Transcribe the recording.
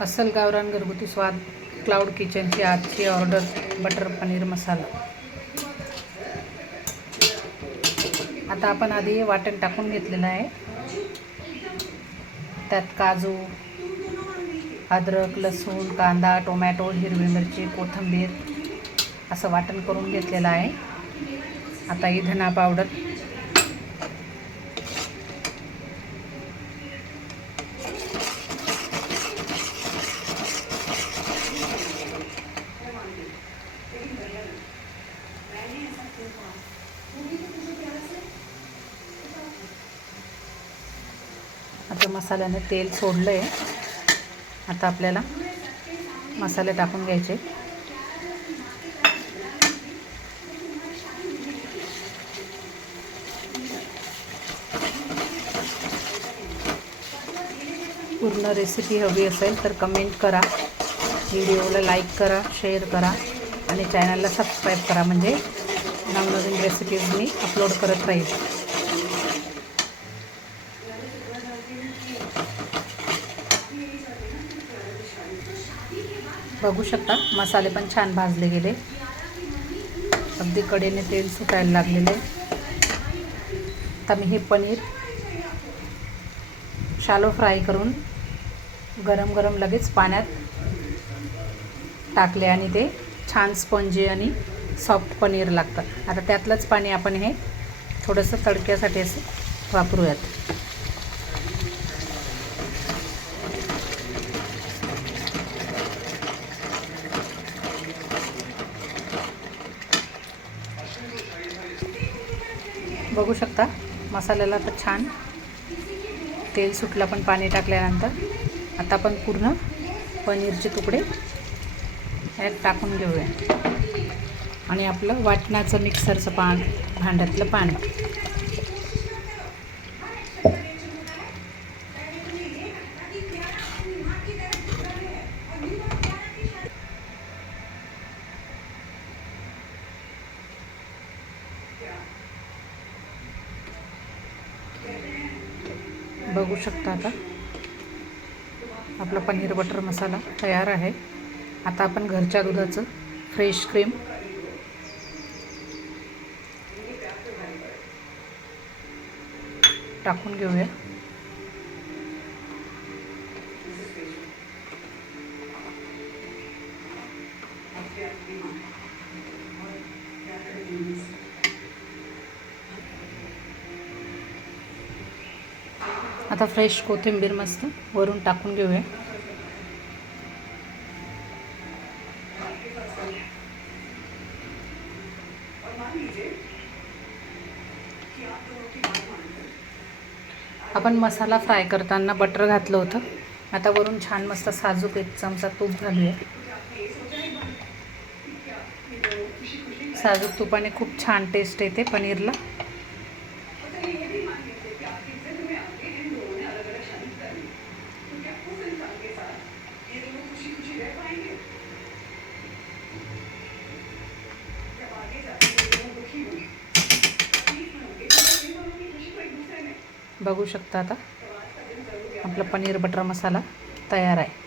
अस्सल गावरान घरगुती स्वाद क्लाउड किचनची आजची ऑर्डर बटर पनीर मसाला. आता आपण आधी वाटण टाकून घेतलेलं आहे. त्यात काजू अद्रक लसूण कांदा टोमॅटो हिरवी मिरची कोथिंबीर असं वाटण करून घेतलेलं आहे. आता ही धना पावडर आता मसाल्याने तेल सोडलं आहे आता आपल्याला मसाले टाकून घ्यायचे. पूर्ण रेसिपी हवी असेल तर कमेंट करा. व्हिडिओला लाईक करा शेअर करा आणि चॅनलला सबस्क्राईब करा. म्हणजे नवनवीन रेसिपीज मी अपलोड करत राहील. बघू शकता मसाले पण छान भाजले गेले. अगदी कडेने तेल सुटायला लागलेले. आता मी हे पनीर शालो फ्राय करून गरम गरम लगेच पाण्यात टाकले आणि ते छान स्पंजी आणि सॉफ्ट पनीर लागतं आता त्यातलंच पाणी आपण हे थोडंसं तडक्यासाठी असं वापरूयात. बघू शकता मसाल्याला तर छान. तेल सुटलं पण पाणी टाकल्यानंतर. आता आपण पूर्ण पनीरचे तुकडे यात टाकून घेऊया. आणि आपलं वाटणाचं मिक्सरचं पान भांड्यातलं पाणी बघू शकता आता. आपला पनीर बटर मसाला तयार आहे. आता आपण घरच्या दुधाचं फ्रेश क्रीम टाकून घेऊया. आता फ्रेश कोथिंबीर मस्त वरून टाकून घेऊया. आपण मसाला फ्राय करताना बटर घातलं होतं. आता वरून छान मस्त साजूक एक चमचा तूप घालूया. साजूक तुपाने खूप छान टेस्ट येते पनीरला. बघू शकता आता. आपला पनीर बटर मसाला तयार आहे.